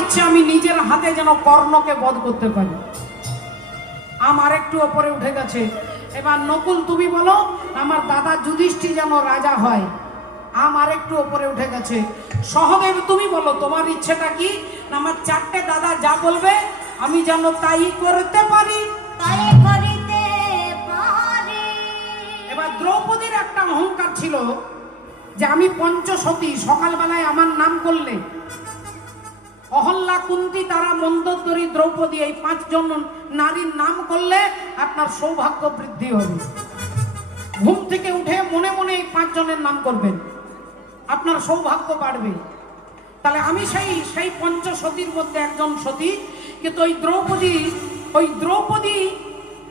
ইচ্ছে আমি নিজের হাতে যেন কর্ণকে বধ করতে পারি। আমার একটু ওপরে উঠে গেছে। এবার নকুল তুমি বলো আমার দাদা যুধিষ্ঠির যেন রাজা হয়। আমার একটু ওপরে উঠে গেছে। সহদেব তুমি বলো তোমার ইচ্ছেটা কি? আমার চারটে দাদা যা বলবে আমি যেন তাই করতে পারি। এবার দ্রৌপদীর একটা অহংকার ছিল যে আমি পঞ্চসতী, সকালবেলায় আমার নাম করলে অহল্যা, কুন্তী, তারা, মন্দোদরী, দ্রৌপদী এই 5 জন নারীর নাম করলে আপনার সৌভাগ্য বৃদ্ধি হবে। ঘুম থেকে উঠে মনে মনে এই 5 জনের নাম করবেন, আপনার সৌভাগ্য বাড়বে। তাহলে আমি সেই পঞ্চসতীর মধ্যে একজন সতী। কিন্তু ওই দ্রৌপদী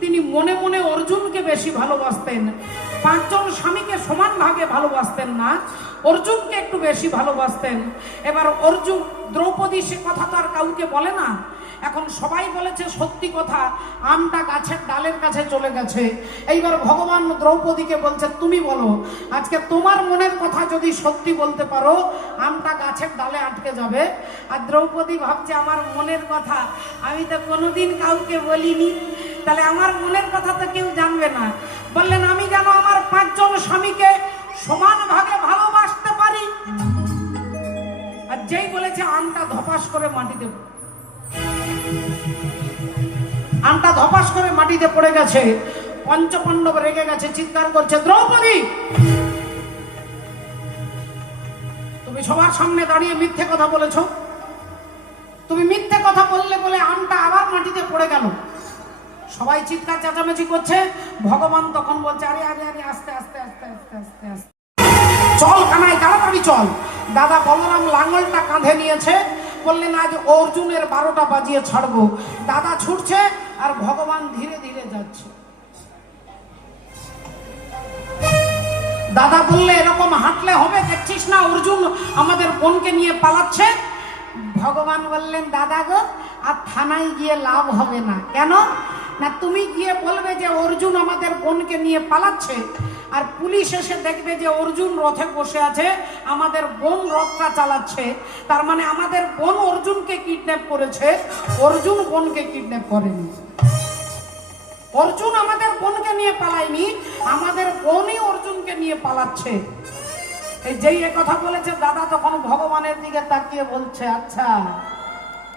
তিনি মনে মনে অর্জুনকে বেশি ভালোবাসতেন। 5 জন স্বামীকে সমান ভাগে ভালোবাসতেন না, অর্জুনকে একটু বেশি ভালোবাসতেন। এবার দ্রৌপদী সে কথা তো আর কাউকে বলে না। এখন সবাই বলেছে সত্যি কথা, আমটা গাছের ডালের কাছে চলে গেছে। এইবার ভগবান দ্রৌপদীকে বলছে তুমি বলো আজকে তোমার মনের কথা যদি সত্যি বলতে পারো আমটা গাছের ডালে আটকে যাবে। আর দ্রৌপদী ভাবছে আমার মনের কথা আমি তো কোনোদিন কাউকে বলিনি, তাহলে আমার মনের কথা তো কেউ জানবে না। বললেন আমি যেন আমার 5 জন স্বামীকে সমান ভাগে ভালোবাসতে পারি। আর যেই বলেছে আমটা ধপাস করে মাটিতে পড়ে গেছে। পঞ্চপাণ্ডব রেগে গেছে, চিৎকার করছে দ্রৌপদী তুমি সবার সামনে দাঁড়িয়ে মিথ্যে কথা বলেছো। তুমি মিথ্যে কথা বললে বলে আমটা আবার মাটিতে পড়ে গেল। সবাই চিৎকার চেঁচামেচি করছে। ভগবান তখন বলছে আরে আরে আরে আস্তে আস্তে আস্তে আস্তে আস্তে আস্তে চল কানাই, তাড়াতাড়ি চল। দাদা বলরাম লাঙ্গলটা কাঁধে নিয়েছে, বললেন আজ অর্জুনের 12টা বাজিয়ে ছাড়বো। দাদা ছুটছে আর ভগবান ধীরে ধীরে যাচ্ছে। দাদা বললে এরকম হাঁটলে হবে, দেখছিস না অর্জুন আমাদের বোনকে নিয়ে পালাচ্ছে। ভগবান বললেন দাদা গো আর থানায় গিয়ে লাভ হবে না। কেন না তুমি গিয়ে বলবে যে অর্জুন আমাদের বোনকে নিয়ে পালাচ্ছে, আর পুলিশ এসে দেখবে যে অর্জুন রথে বসে আছে, আমাদের বোন রথটা চালাচ্ছে। তার মানে আমাদের বোন অর্জুনকে কিডন্যাপ করেছে, অর্জুন বোনকে কিডন্যাপ করেনি। অর্জুন আমাদের বোনকে নিয়ে পালায়নি, আমাদের বোনই অর্জুনকে নিয়ে পালাচ্ছে। এই যেই কথা বলেছে দাদা তখন ভগবানের দিকে তাকিয়ে বলছে আচ্ছা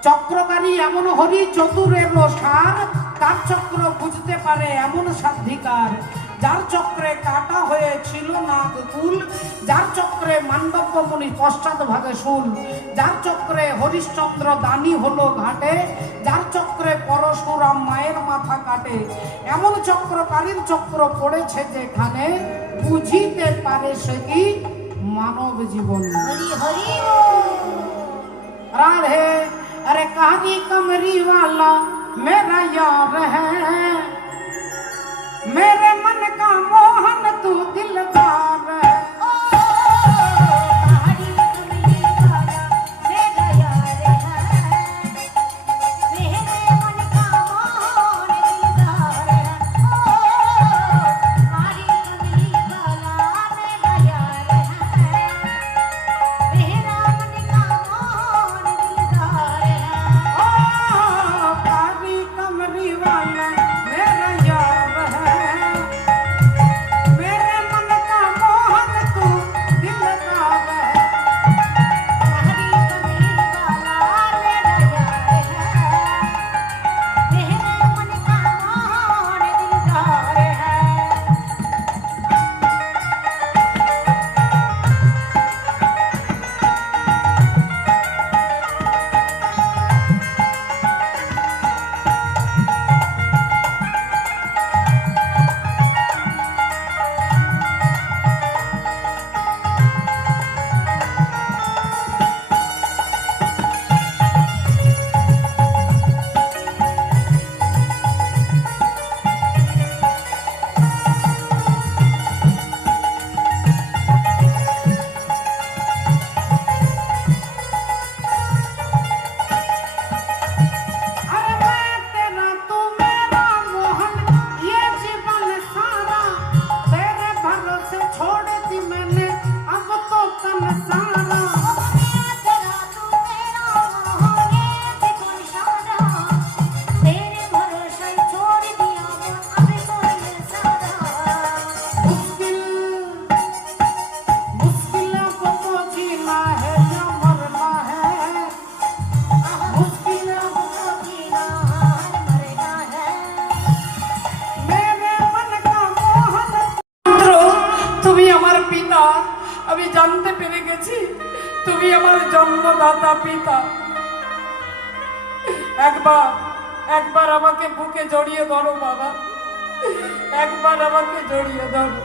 চক্রকারী এমন হরি চতুরের সার, তার চক্র বুঝতে পারে এমন সাধিকার। যার চক্রে কাটা হয়েছিল নাগকুল, যার চক্রে মান্ডব্য মুনি পশ্চাৎ ভাগে শুল, যার চক্রে হরিশ্চন্দ্র দানি হলো ঘাটে, যার চক্রে পরশুরাম মায়ের মাথা কাটে। এমন চক্রকারীর চক্র পড়েছে যেখানে, বুঝিতে পারে সে কি মানব জীবন। হরি হরি রাধে। अरे कहानी कमरी वाला मेरा यार है, मेरे मन का मोहन तू दिलदार है। मेरे मन का মাতা পিতা, একবার একবার আমাকে বুকে জড়িয়ে ধরো বাবা, একবার আমাকে জড়িয়ে ধরো।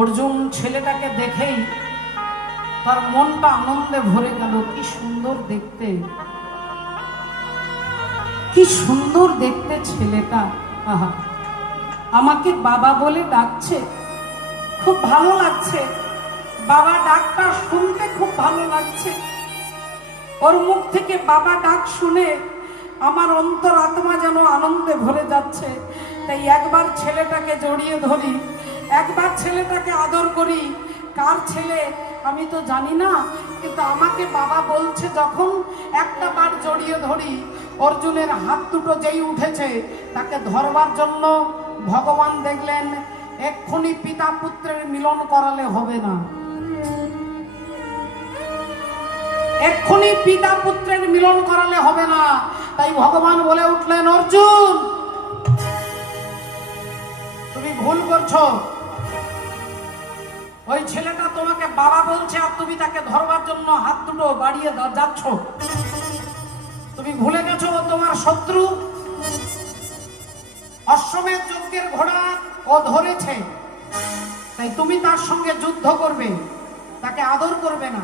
অর্জুন ছেলেটাকে দেখেই তার মনটা আনন্দে ভরে গেল। কি সুন্দর দেখতে, কি সুন্দর দেখতে ছেলেটা। আহা, আমাকে বাবা বলে ডাকছে, খুব ভালো লাগছে। বাবা ডাকটা শুনতে খুব ভালো লাগছে। ওর মুখ থেকে বাবা ডাক শুনে আমার অন্তর আত্মা যেন আনন্দে ভরে যাচ্ছে। তাই একবার ছেলেটাকে জড়িয়ে ধরি, একবার ছেলেটাকে আদর করি। কার ছেলে আমি তো জানি না, কিন্তু আমাকে বাবা বলছে যখন একটা বার জড়িয়ে ধরি। অর্জুনের হাত দুটো যেই উঠেছে তাকে ধরবার জন্য ভগবান দেখলেন এক্ষুনি পিতা পুত্রের মিলন করালে হবে না, এক্ষুনি পিতা পুত্রের মিলন করালে হবে না। তাই ভগবান বলে উঠলেন, অর্জুন তুমি ভুল করছো। ওই ছেলেটা তোমাকে বাবা বলছে আর তুমি তাকে ধরবার জন্য হাত দুটো বাড়িয়ে যাচ্ছ। তুমি ভুলে গেছো ও তোমার শত্রু। অশ্বমেধ যজ্ঞের ঘোড়া ও ধরেছে, তাই তুমি তার সঙ্গে যুদ্ধ করবে, তাকে আদর করবে না।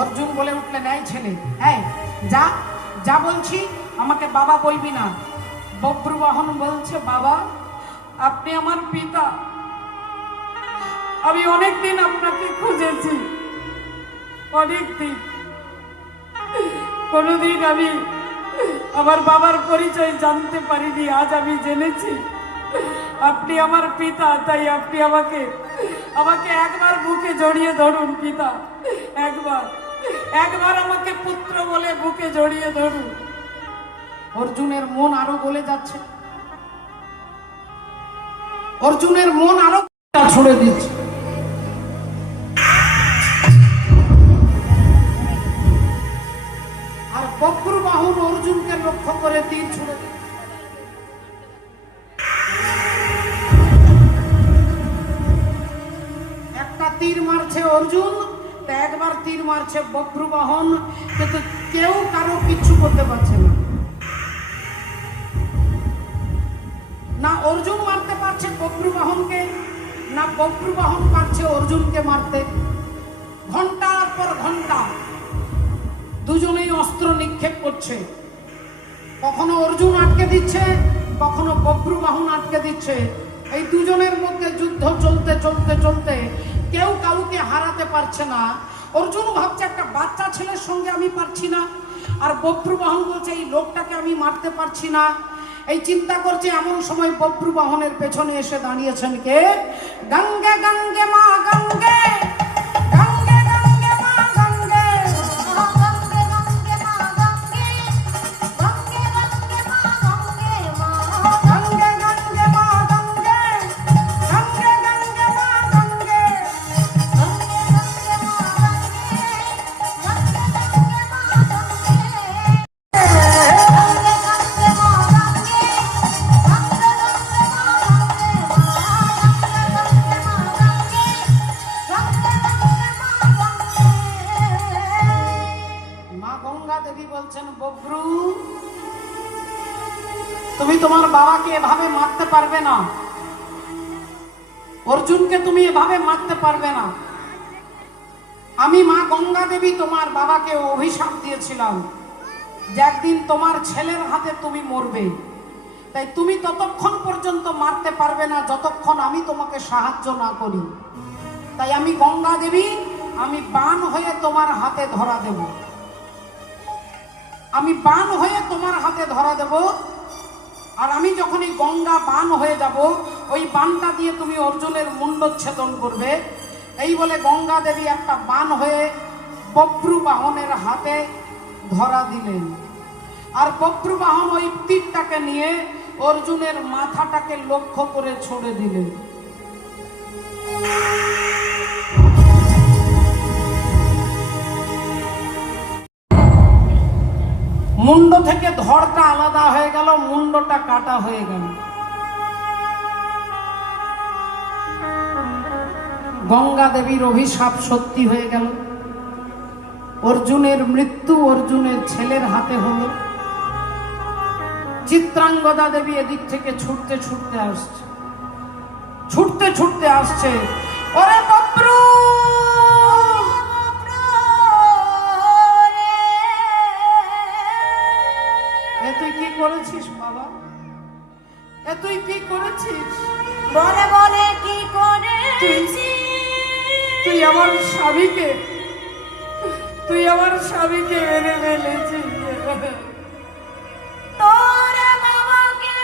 অর্জুন বলে উঠলেন, এই ছেলে, এই যা যা বলছি, আমাকে বাবা বলবি না। বব্রুবাহন বলছে, বাবা আপনি আমার পিতা, আমি অনেকদিন আপনাকে খুঁজেছি, অনেকদিন। কোনোদিন আমি আমার বাবার পরিচয় জানতে পারিনি, আজ আমি জেনেছি আপনি আমার পিতা। তাই আপনি আমাকে আমাকে একবার বুকে জড়িয়ে ধরুন পিতা, একবার একবার আমাকে পুত্র বলে বুকে জড়িয়ে ধরুন। অর্জুনের মন আরো গলে যাচ্ছে, অর্জুনের মন আরো ছুড়ে দিচ্ছে। আর বক্রবাহন অর্জুনকে লক্ষ্য করে তীর ছুড়ে দিচ্ছে। একটা তীর মারছে অর্জুন, একবার তীর মারছে বক্রবাহন, কিন্তু কেউ কারো কিচ্ছু করতে পারছে না। না অর্জুন মারতে পারছে বক্রবাহনকে, না বক্রবাহন পারছে অর্জুনকে মারতে। ঘন্টার পর ঘন্টা দুজনেই অস্ত্র নিক্ষেপ করছে। কখনো অর্জুন আটকে দিচ্ছে, কখনো বক্রবাহন আটকে দিচ্ছে। এই দুজনের মধ্যে যুদ্ধ চলতে চলতে চলতে কেউ কাউকে হারাতে পারছে না। অর্জুন ভাবছে একটা বাচ্চা ছেলের সঙ্গে আমি পারছি না, আর বক্রবাহন বলছে এই লোকটাকে আমি মারতে পারছি না। এই চিন্তা করছে, এমন সময় বক্রবাহনের পেছনে এসে দাঁড়িয়েছেন কে? গঙ্গে গঙ্গে মা গঙ্গে, গঙ্গে গঙ্গে মা গঙ্গে, গঙ্গে গঙ্গে মা গঙ্গে, গঙ্গে গঙ্গে মা গঙ্গে, গঙ্গে গঙ্গে মা গঙ্গে, গঙ্গে গঙ্গে মা গঙ্গে, গঙ্গে গঙ্গে মা তুমি তোমার বাবাকে এভাবে মারতে পারবে না, অর্জুনকে তুমি এভাবে মারতে পারবে না। আমি মা গঙ্গা দেবী তোমার বাবাকে অভিশাপ দিয়েছিলাম যে একদিন তোমার ছেলের হাতে তুমি মরবে। তাই তুমি ততক্ষণ পর্যন্ত মারতে পারবে না যতক্ষণ আমি তোমাকে সাহায্য না করি। তাই আমি গঙ্গা দেবী, আমি বান হয়ে তোমার হাতে ধরা দেব, আমি বান হয়ে তোমার হাতে ধরা দেব। আর আমি যখন এই গঙ্গা বান হয়ে যাব, ওই বানটা দিয়ে তুমি অর্জুনের মুন্ডচ্ছেদন করবে। এই বলে গঙ্গা দেবী একটা বান হয়ে বব্রুবাহনের হাতে ধরা দিলেন। আর বব্রুবাহন ওই তীরটাকে নিয়ে অর্জুনের মাথাটাকে লক্ষ্য করে ছুড়ে দিলেন। মুন্ড থেকে ধড়টা আলাদা হয়ে গেল, মুন্ডটা কাটা হয়ে গেল। গঙ্গা দেবীর অভিশাপ সত্যি হয়ে গেল। অর্জুনের মৃত্যু অর্জুনের ছেলের হাতে হলো। চিত্রাঙ্গদা দেবী এদিক থেকে ছুটতে ছুটতে আসছে, ছুটতে ছুটতে আসছে। ওরে বব্রু, এ তুই কি করেছিস বাবা? এ তুই কি করেছিস? বলে বলে কি করেছি? তুই আমার স্বামীকে, তুই আমার স্বামীকে মেরে ফেলেছিস। তোর বাবাকে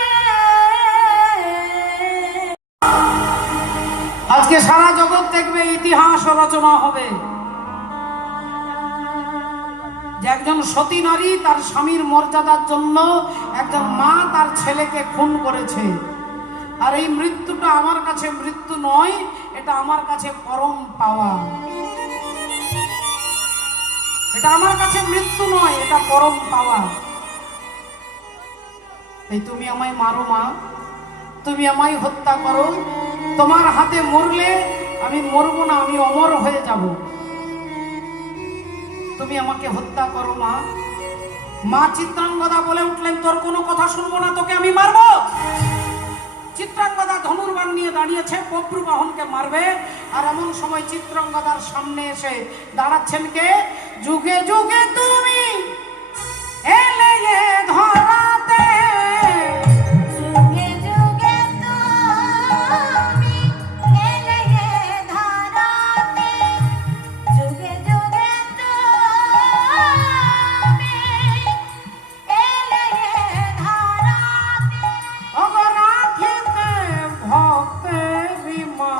আজকে সারা জগৎ দেখবে, ইতিহাস রচনা হবে যে একজন সতী নারী তার স্বামীর মর্যাদার জন্য একজন মা তার ছেলেকে খুন করেছে। আর এই মৃত্যুটা আমার কাছে মৃত্যু নয়, এটা আমার কাছে পরম পাওয়া। এটা আমার কাছে মৃত্যু নয়, এটা পরম পাওয়া। এই তুমি আমায় মারো মা, তুমি আমায় হত্যা করো, তোমার হাতে মরলে আমি মরবো না, আমি অমর হয়ে যাব। তুমি আমাকে হত্যা করো মা। মা চিত্রাঙ্গদা বলে উঠলেন, তোর কোনো কথা শুনবো না, তোকে আমি মারবো। চিত্রাঙ্গদা ধনুর্বাণ নিয়ে দাঁড়িয়েছে, বব্রু বাহনকে মারবে। আর এমন সময় চিত্রাঙ্গদার সামনে এসে দাঁড়াচ্ছেন কে? যুগে যুগে তুমি এলে এ ধরাতে, যুগে যুগে তুমি এলে এ ধারাতে, যুগে যুগে তুমি এলে এ ধারাতে। অগরাধিতে ভক্তেরি মা,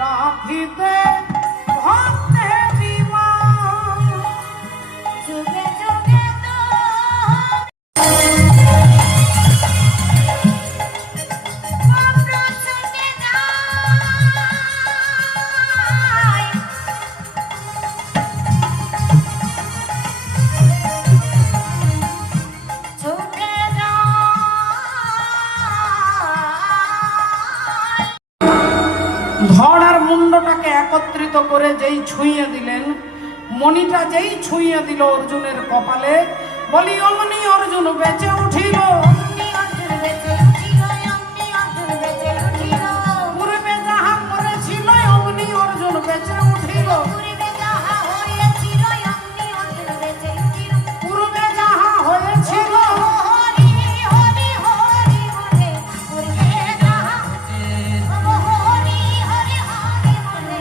রাধিতে ভক্তেরি মা। যুগে যুগে বব্রু ছুটে যায়, ছুটে যায়। ধড় আর মুন্ডটাকে একত্রিত করে যেই ছুঁয়ে দিলেন, মণিটা যেই ছুঁয়ে দিল অর্জুনের কপালে, বলি অমনি অর্জুন বেঁচে উঠিল। অমনি অর্জুন বেঁচে উঠিল, অমনি অর্জুন বেঁচে উঠিল। পূর্বে যাহা করেছিল অমনি অর্জুন বেঁচে উঠিল। পূর্বে যাহা হয়েছিল, অমনি অর্জুন বেঁচে উঠিল। পূর্বে যাহা হয়েছিল, হরি হরি হরি বলে পূর্বে যাহা, হরি হরি হরি বলে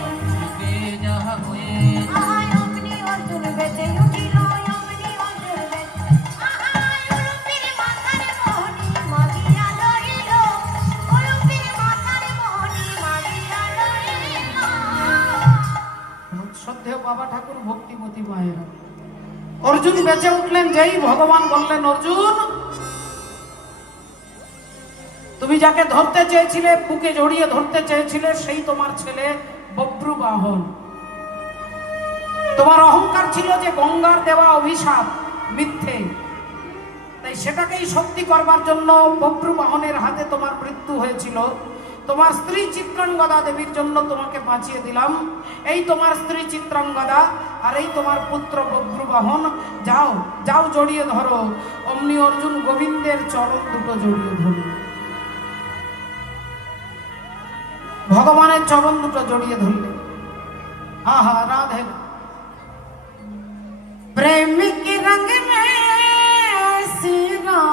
আহাই অমনি অর্জুন বেঁচে উঠিল, অমনি অর্জুন বেঁচে। আহাই উলুপির মাথার মোহনী মাগিয়া লইল, উলুপির মাথার মোহনী মাগিয়া লইল। শ্রদ্ধেয় বাবা ঠাকুর, ভক্তিমতী মায়েরা, অর্জুন বেঁচে উঠলেন। যেই ভগবান বললেন, অর্জুন তুমি যাকে ধরতে চেয়েছিলে, বুকে জড়িয়ে ধরতে চেয়েছিলে, সেই তোমার ছেলে বব্রু বাহন। তোমার অহংকার ছিল যে গঙ্গার দেওয়া অভিশাপ মিথ্যে, তাই সেটাকেই সত্যি করবার জন্য বব্রু বাহনের হাতে তোমার মৃত্যু হয়েছিল। তোমার স্ত্রী চিত্রাঙ্গদা দেবীর জন্য তোমাকে বাঁচিয়ে দিলাম। এই তোমার স্ত্রী চিত্রাঙ্গদা, আর এই তোমার পুত্র বব্রু বাহন। যাও যাও, জড়িয়ে ধরো। অমনি অর্জুন গোবিন্দের চরণ দুটো জড়িয়ে ধরল, ভগবানের চরণ দুটো জড়িয়ে ধরলেন। আহা রাধে, प्रेम के रंग में श्री राम